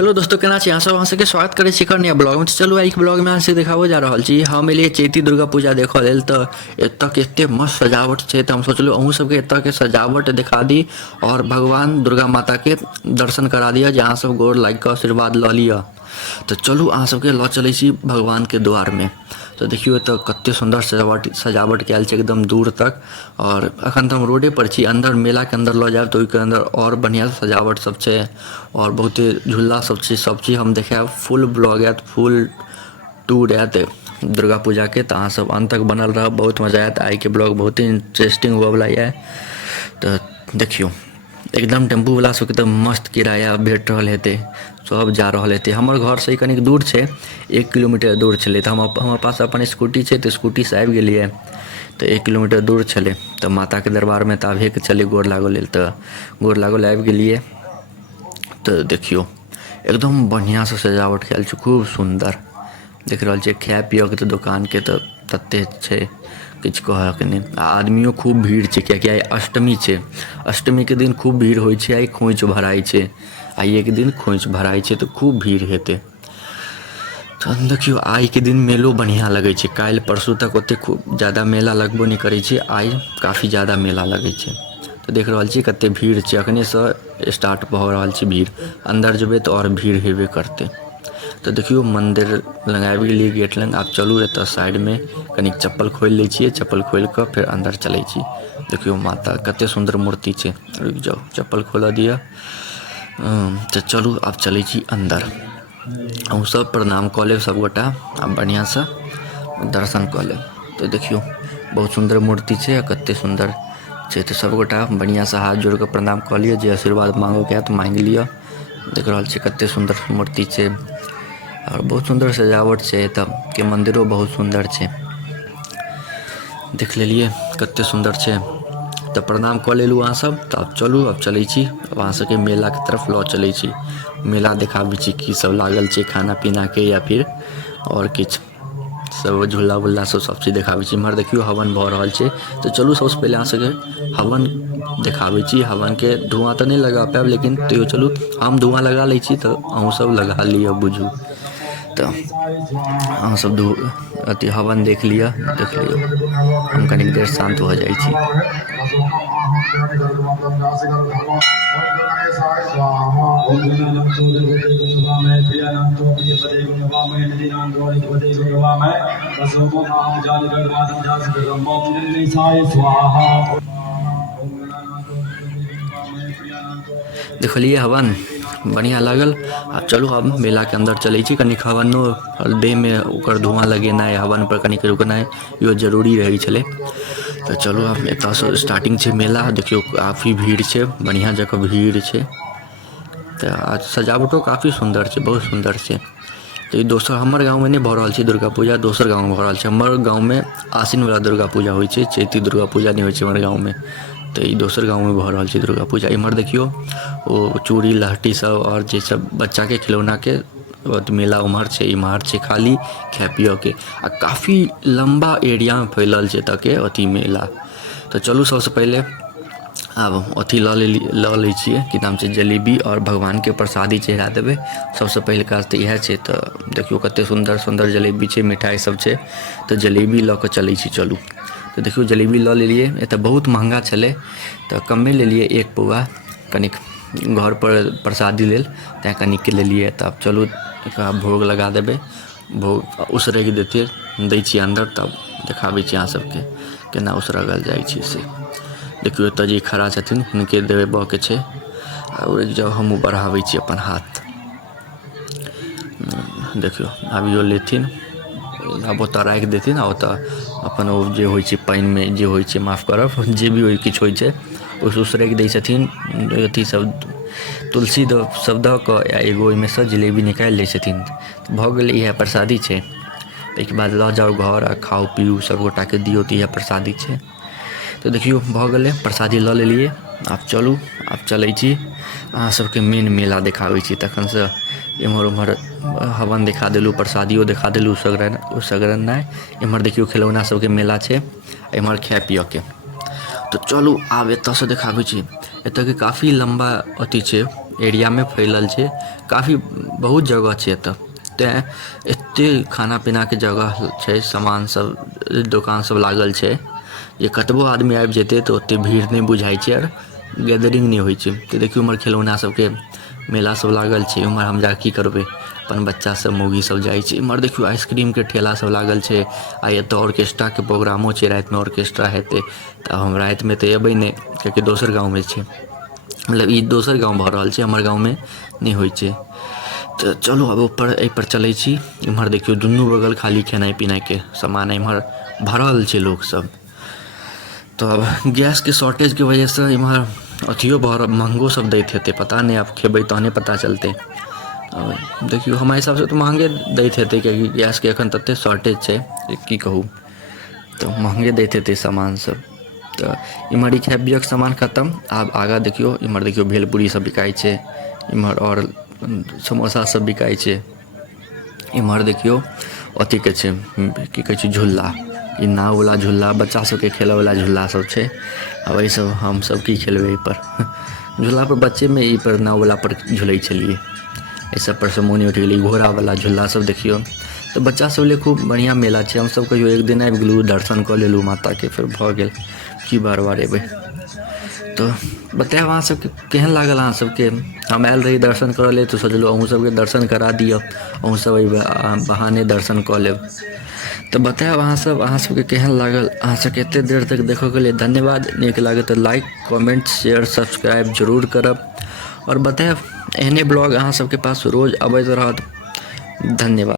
Hello दोस्तों, केना छी अहाँ सब? अहाँ सबके स्वागत करै छी नया ब्लॉग में। चलू आई के ब्लॉग में अहाँ से देखाबो जा रहल छी हम एलिए चैती दुर्गा पूजा देखऽ लेल। तऽ एतऽ के एते मस्त सजावट छै तऽ हम सोचलहुँ अहूँ सबके एतऽ के सजावट दिखा दी और भगवान दुर्गा माता के दर्शन करा दिअ जे अहाँ सब गोर लागि कऽ आशीर्वाद लऽ लिअ। तऽ चलू अहाँ सबके लऽ चलै छी भगवान के द्वार में। तो देखियो एतऽ कते सुंदर सजावट कयल छै एकदम दूर तक। और अखन तऽ हम रोडे पर छी, अंदर मेला के अंदर लऽ जायब तऽ ओहिके अंदर और बढ़िया सजावट सब छै और बहुते झूला सब चीज हम देखायब। फुल ब्लॉग आयत, फुल टूर आयत दुर्गा पूजा के। तऽ अहाँ सब अंत तक बनल रहब, बहुत मजा आयत। आई के ब्लॉग बहुत ही इंटरेस्टिंग हुअवला है। तऽ देखियो एकदम टेम्पू वाला सबके तऽ मस्त किराया भेट रहल हेतै, सब जा रहल हेतै। हमर घर से कनिक दूर छै, 1 किलोमीटर दूर छलै। तऽ हमर पास अपन स्कूटी छै तऽ स्कूटी से आबि गेलियै। तऽ 1 किलोमीटर दूर छलै तऽ माता के दरबार में तऽ आबहे के छलै गोर लागऽ लेल। तऽ गोर लागऽ आबि गेलियै। तऽ देखियो एकदम बढ़िया से सजावट कयल छै, खूब सुंदर देख रहल छियै। खाय पियऽ के तऽ दुकान के तऽ तते छै किछु कहऽके नहि। आदमियों खूब भीड़ छै कियाकि आइ अष्टमी छै। अष्टमी के दिन खूब भीड़ होइ छै। आइ खोंइछ भराइ छै, आइये के दिन खोंइछ भराइ छै तऽ खूब भीड़ हेतै। तऽ देखियो आइ के दिन मेलो बढ़िया लगै छै। काल्हि परसू तक ओते खूब ज़्यादा मेला लगबो नहीं करै छै, आइ काफ़ी ज़्यादा मेला लगै छै। तऽ देख रहल छियै कते भीड़ छै, अखने से स्टार्ट भऽ रहल छै भीड़। अंदर जेबै तऽ और भीड़ हेबे करतै। तऽ देखियो मंदिर लग आबि गेलियै, गेट लग। आब चलू एतऽ साइड में कनिक चप्पल खोलि लै छियै, चप्पल खोलि कऽ फेर अंदर चलै छी। देखियो माता कते सुंदर मूर्ति छै। रुकि जाउ, चप्पल खोलऽ दिअ। तऽ चलू आब चलै छी अंदर। अहूँ सब प्रणाम कऽ लेब सबगोटा, आब बढ़िया से दर्शन कऽ लेब। तऽ देखियो बहुत सुंदर मूर्ति छै आ कते सुंदर छै। तऽ सबगोटा बढ़िया से हाथ जोड़ कऽ प्रणाम कऽ लिअ, जे आशीर्वाद मांगऽके हैत मांगि लिअ। देख रहल छियै कते सुंदर मूर्ति छै और बहुत सुंदर सजावट छै। एतऽ के मंदिरो बहुत सुंदर छै, देख लेलियै कते सुंदर छै। तऽ प्रणाम कऽ लेलहुँ अहाँ सब। तऽ आब चलू, आब चलै छी अहाँ सबके मेला के तरफ लऽ चलै छी। मेला देखाबै छी की सब लागल छै खाना पीना के या फिर और किछु सब झूला वूला सब चीज देखाबै छी। इम्हर देखियो हवन भऽ रहल छै। तऽ चलू सबसँ पहिले अहाँ सबके हवन देखाबै छी। हवन के धुआँ तऽ नहि लगा पायब लेकिन तैयो चलू हम धुआँ लगा लै छी तऽ अहूँ सब लगा लिअ, बुझू। तऽ अहाँ सब अथी हवन देख लिअ, देख लियौ। हम कनिक देर शान्त भऽ जाइ छी। देखलिए हवन बढ़िया लागल। आब चलू अब मेला के अंदर चलै छी। कनिक हवनो देह में ओकर धुआँ लगेनाइ, हवन पर कनिक रुकनाइ इहो जरूरी रहै छलै। तऽ चलू आब एतऽसँ स्टार्टिंग छै मेला। देखियौ काफ़ी भीड़ छै, बढ़िया जगह भीड़ छै। तऽ आज सजावटो काफ़ी सुंदर छै, बहुत सुंदर छै। तऽ ई दोसर हमर गाँव में नहि भऽ रहल छै दुर्गा पूजा, दोसर गाँव में भऽ रहल छै। हमर गाँव में आसिन वाला दुर्गा पूजा होइ छै, चैती दुर्गा पूजा नहि होइ छै हमर गाँव में। तऽ ई दोसर गाँव में भऽ रहल छै दुर्गा पूजा। इम्हर देखियो ओ चूड़ी लहठी सब और जे सब बच्चा के खिलौना के मेला उम्हर छै। इम्हर छै खाली खाय पियऽ के आ काफ़ी लम्बा एरिया में फैलल छै एतऽ के अथी मेला। तऽ चलू सबसँ पहिले आब अथी लऽ लै छियै, की नाम छै, जलेबी और भगवान के प्रसादी चढ़ा देबै। सबसँ पहिल काज तऽ इएह छै। तऽ देखियौ कते सुंदर सुंदर जलेबी छै, मिठाई सब छै। तऽ जलेबी लऽ कऽ चलै छी, चलू। तऽ देखियौ जलेबी लऽ लेलियै। एतऽ बहुत महंगा छलै तऽ कमे लेलियै, 1 पौआ। कनिक घर पर प्रसादी लेल तेँ कनिक लेलियै। तऽ आब चलू एकरा भोग लगा देबै। भोग उसरगि देतै, दै छियै अन्दर तब देखाबै छी अहाँ सबके केना उसरगल जाइ छै से। देखियौ एतऽ जे खड़ा छथिन हिनके देबऽके छै। आ रुकि जाउ हमहूँ बढ़ाबै छी अपन हाथ। देखियौ आब इहो लेथिन, आब ओतऽ राखि देथिन आ ओतऽ अपन ओ जे होइ छै पानि में जे होइ छै, माफ करब, जे भी होइ किछु होइ छै ओहिसँ उसरगि दै छथिन। अथी सब तुलसी सब दऽ कऽ आ एगो ओहिमे सँ जिलेबी निकालि लै छथिन। भऽ गेलै, इएह प्रसादी छै। ताहिके बाद लऽ जाउ घर आ खाउ पिउ, सबगोटाके दियौ तऽ इएह प्रसादी छै। तऽ देखियौ भऽ गेलै, प्रसादी लऽ लेलियै। आब चलू आब चलै छी अहाँ सबके मेन मेला देखाबै छी। तखनसँ एम्हर ओम्हर हवन देखा देलहुँ, प्रसादियो देखा देलहुँ, उसरगनाइ। एम्हर देखियौ खिलौना सबके मेला छै, एम्हर खाय पियऽके। तो चलू आब एतऽ से देखाबै छी। एतऽ के काफ़ी लम्बा अथी छै, एरिया में फैलल छै, काफ़ी बहुत जगह छै एतऽ, तेँ एते खाना पीना के जगह छै, सामान सब दुकान सब लागल छै जे कतबो आदमी आबि जेतै तऽ ओते भीड़ नहि बुझाइ छै और गैदरिंग नहीं होइ छै। तऽ देखियौ हमर खिलौना सबके मेला सब लागल छै, उम्हर हम जा की करबै, अपन बच्चा सब मौगी सब जाइ छै। इम्हर देखियौ आइसक्रीम के ठेला सब लागल छै, आ एतऽ ऑर्केस्ट्रा के प्रोग्रामो छै, राति में ऑर्केस्ट्रा हेतै। तऽ हम राति में तऽ एबै नहि, कियाकि दोसर गाँव में छै, मतलब ई दोसर गाँव भऽ रहल छै, हमर गाँव में नहि होइ छै। तऽ चलू आब ऊपर एहिपर चलै छी। इम्हर देखियौ दुनू बगल खाली खेनाइ पिनाइ के सामान, इम्हर भरल छै लोक सब। तो अब गैस के शॉर्टेज के वजह से इम्हर अथियो महंगो सब दैत हेतै, पता नहीं, अब खेबै तहने पता चलतै। देखियौ हमरा हिसाब से तऽ महंगे दैत हेतै, कियाकि गैस के एखन तते शॉर्टेज छै की कहू, तऽ महंगे दैत हेतै सामान सब। तऽ इम्हर ई खाय पियैके सामान खत्म। आब आगाँ देखियौ, इम्हर देखियौ भेलपूरी सब बिकाइ छै, इम्हर और समोसा सब बिकाइ छै। इम्हर देखियौ अथी के छै, की कहै छै, झूला, ई नाववला झूला, बच्चा सबके खेलयवला झूला सब छै। अब एहि सब हमसब की खेलबै एहिपर, झूला पर बच्चे में ई पर नाववला पर झूलै छलियै, एहि सब पर से मोन उठि गेलै। घोड़ावला झूला सब देखियौ, तऽ बच्चा सब लिए खूब बढ़िया मेला छै। हमसब कहियो एक दिन आबि गेलहुँ, दर्शन कऽ लेलहुँ माता के, फिर भऽ गेल, की बार बार एबै। तो बतायब अहाँ सबके केहन लागल अहाँ सबके। हम आयल रही दर्शन करऽ लेल, तऽ सोचलहुँ अहूँ सबके दर्शन करा दिअ, अहूँ सब एहि बहाने दर्शन कऽ लेब। तऽ बतायब अहाँ सबके केहन लागल। अहाँ सबके एतेक देर तक देखऽ के लिए धन्यवाद। नीक लागे तऽ लाइक, कमेंट, शेयर, सब्सक्राइब जरूर करब, और बतायब एहने ब्लॉग अहाँ सबके पास रोज अबैत रहत। धन्यवाद।